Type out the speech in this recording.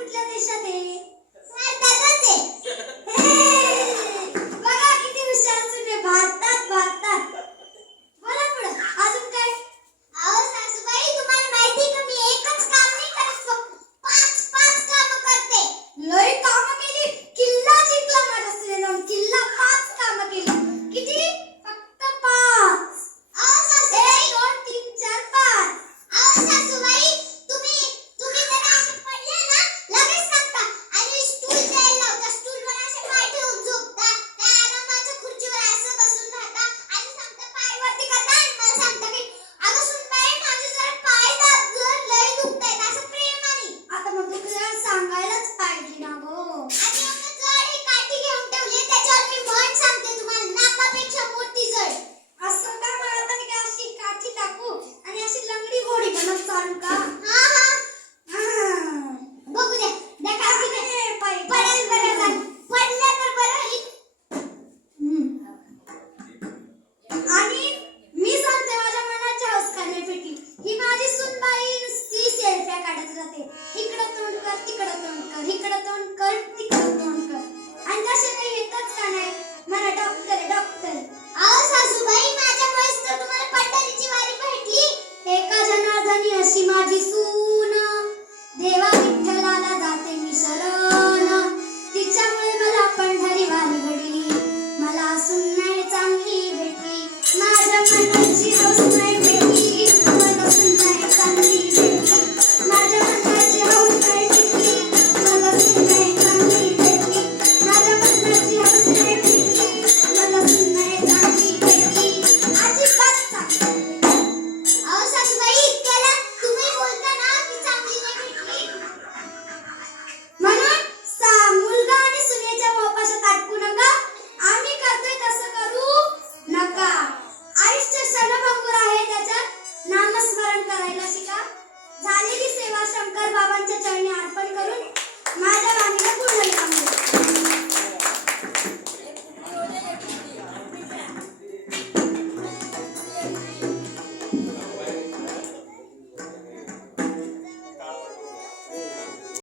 कुठल्या देशात आहे? कर तिकडं तोंड कर इकडं तोंड कर तिकडं तोंड कर. आणि तसे ते येतच का नाही? मला डॉक्टर डॉक्टर झालेली सेवा शंकर बाबांच्या चरणी अर्पण करून माझ्या वाणीला पूर्ण